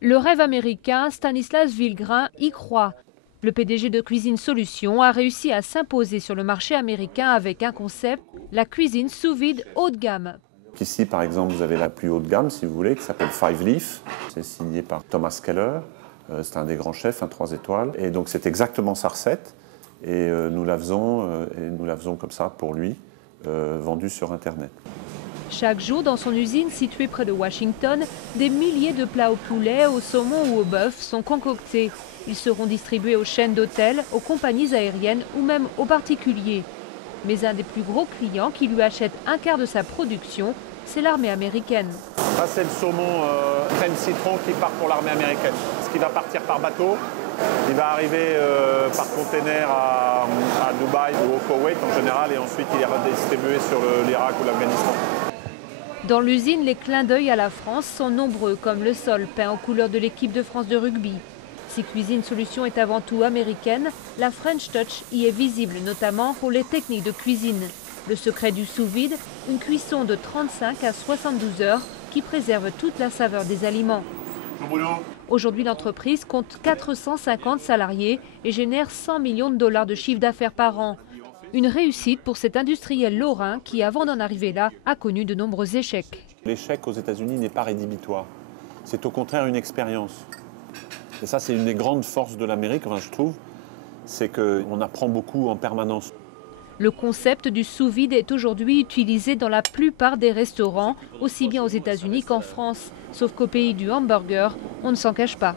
Le rêve américain, Stanislas Villegrain y croit. Le PDG de Cuisine Solutions a réussi à s'imposer sur le marché américain avec un concept, la cuisine sous vide haut de gamme. Ici, par exemple, vous avez la plus haute gamme, si vous voulez, qui s'appelle Five Leaf. C'est signé par Thomas Keller. C'est un des grands chefs, 3 étoiles. Et donc, c'est exactement sa recette. Et nous la faisons comme ça pour lui, vendue sur Internet. Chaque jour, dans son usine située près de Washington, des milliers de plats au poulet, au saumon ou au bœuf sont concoctés. Ils seront distribués aux chaînes d'hôtels, aux compagnies aériennes ou même aux particuliers. Mais un des plus gros clients qui lui achète un quart de sa production, c'est l'armée américaine. Ça, c'est le saumon crème citron qui part pour l'armée américaine. Ce qui va partir par bateau, il va arriver par container à Dubaï ou au Koweït en général, et ensuite il ira distribué sur l'Irak ou l'Afghanistan. Dans l'usine, les clins d'œil à la France sont nombreux, comme le sol peint aux couleurs de l'équipe de France de rugby. Si Cuisine Solutions est avant tout américaine, la French Touch y est visible, notamment pour les techniques de cuisine. Le secret du sous-vide, une cuisson de 35 à 72 heures qui préserve toute la saveur des aliments. Aujourd'hui, l'entreprise compte 450 salariés et génère 100 millions de dollars de chiffre d'affaires par an. Une réussite pour cet industriel lorrain qui, avant d'en arriver là, a connu de nombreux échecs. L'échec aux États-Unis n'est pas rédhibitoire. C'est au contraire une expérience. Et ça, c'est une des grandes forces de l'Amérique, je trouve, c'est qu'on apprend beaucoup en permanence. Le concept du sous-vide est aujourd'hui utilisé dans la plupart des restaurants, aussi bien aux États-Unis qu'en France. Sauf qu'au pays du hamburger, on ne s'en cache pas.